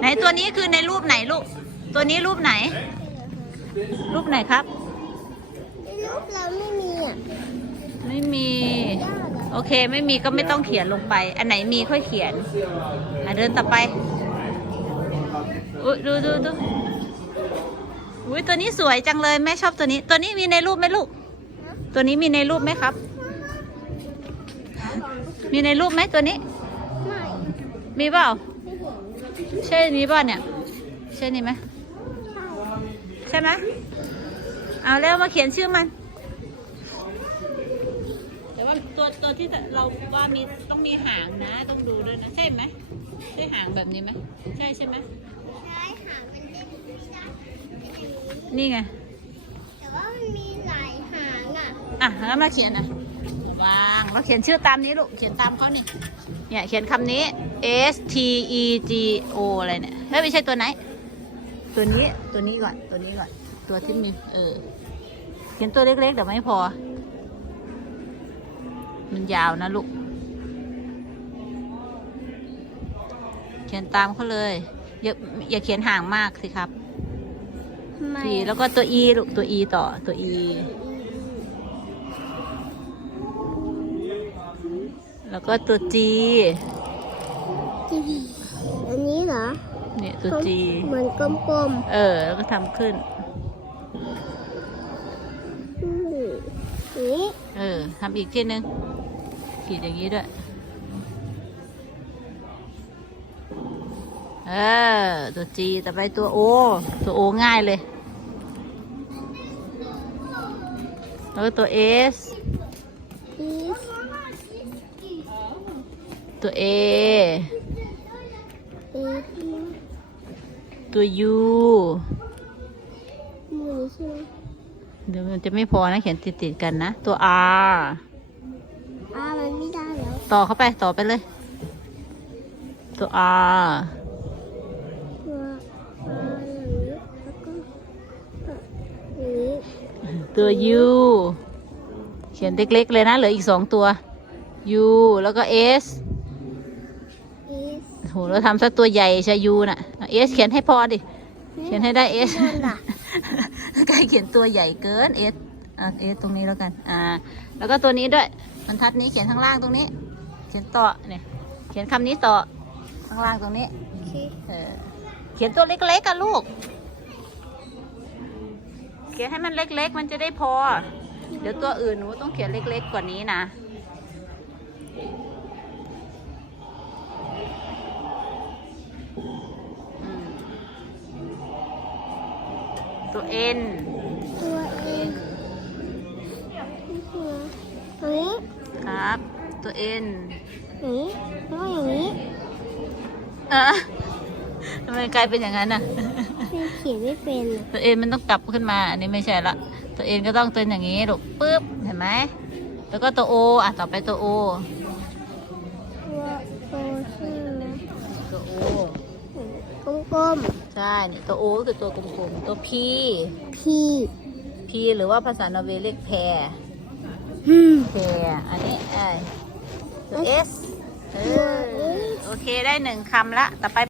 ไหนตัวนี้คือในรูปไหนลูก ตัวนี้รูปไหน รูปไหนครับ รูปเราไม่มีอะ ไม่มียากอะโอเคไม่มีก็ไม่ต้องเขียนลงไป อันไหนมีค่อยเขียน อะเดินต่อไปอุ๊ยดูดูดูอุ้ยตัวนี้สวยจังเลยแม่ชอบตัวนี้ ตัวนี้มีในรูปไหมลูก ตัวนี้มีในรูปไหมครับ มีในรูปไหมตัวนี้ ไม่ มีเปล่าไม่เห็น ใช่นี้ป่ะเนี่ย ใช่นี่ไหมใช่ใช่ไหมเอาแล้วมาเขียนชื่อมันแต่ว่าตัวตัวที่เราว่ามีต้องมีหางนะ ต้องดูด้วยนะ ใช่ไหมใช่หางแบบนี้ไหมใช่ใช่ไหมใช่หางมันเล่นไม่ได้เป็นอย่างนี้นี่ไงแต่ว่ามันมีหลายหางอะอะแล้วมาเขียนนะวา งมาเขียนชื่อตามนี้ลูก เขียนตามเขานี่ เนี่ยเขียนคำนี้ S T E G O อะไรเนี่ยเฮ้ยไม่ใช่ตัวไหน ตัวนี้ ตัวนี้ก่อน ตัวนี้ก่อน ตัวที่มี เออ เขียนตัวเล็กๆแต่ไม่พอ มันยาวนะลูก เขียนตามเขาเลย อย่าอย่าเขียนห่างมากสิครับไม่ทีแล้วก็ตัว E ลูก ตัว E ต่อ ตัว E แล้วก็ตัว G อันนี้เหรอ เนี่ยตัว G เหมือนกลมเออ แล้วก็ทำขึ้นๆอืมนี่เออทำอีกทีนึงขีดอย่างนี้ด้วย เออ ตัว G ต่อไปตัว O ตัว O ง่ายเลย แล้วก็ตัว S อีส ตัว A เอสตัว U มือใช่ไหมเดี๋ยวมันจะไม่พอนะเขียนติดติดๆกันนะ ตัว R อ่ามันไม่ได้แล้วต่อเข้าไปต่อไปเลย ตัว R ตัวอ่าอย่างนี้แล้วก็อย่างนี้ตัว U เขียนเล็กๆเลยนะเหลืออีกสองตัว U แล้วก็ S อีส โหเราทำซะตัวใหญ่ใช่ U น่ะเอา S เขียนให้พอดิ เขียนให้ได้ S นั่นล่ะใกล้เขียนตัวใหญ่เกิน S อะ S ตรงนี้แล้วกัน อ่า แล้วก็ตัวนี้ด้วยบรรทัดนี้เขียนข้างล่างตรงนี้ เขียนต่อเนี่ย เขียนคำนี้ต่อข้างล่างตรงนี้โอเคเออเขียนตัวเล็กๆกันลูก เขียนให้มันเล็กๆ มันจะได้พอ เดี๋ยวตัวอื่นหนูต้องเขียนเล็กๆกว่านี้นะ ตัว N ตัวเองตัวนี้ครับ ตัว N อย่างนี้แล้วก็อย่างนี้เออทำไมกลายเป็นอย่างนั้นน่ะไม่เขียนไม่เป็นอะตัวเอ็นมันต้องกลับขึ้นมา อันนี้ไม่ใช่ละตัวเอ็นก็ต้องเป็นอย่างนี้ลูกปึ๊บเห็นไหมแล้วก็ตัวโออะต่อไปตัวโอตัวโตใช่ไหมตัวโอ กลมใช่นี่ตัวโอก็คือตัวกลมๆ ตัวพีๆ P พีหรือว่าภาษานอร์เวย์เรียกแพรอืม แพรอันนี้ไอตัวเอสเออโอเคได้หนึ่งคำละ ต่อไป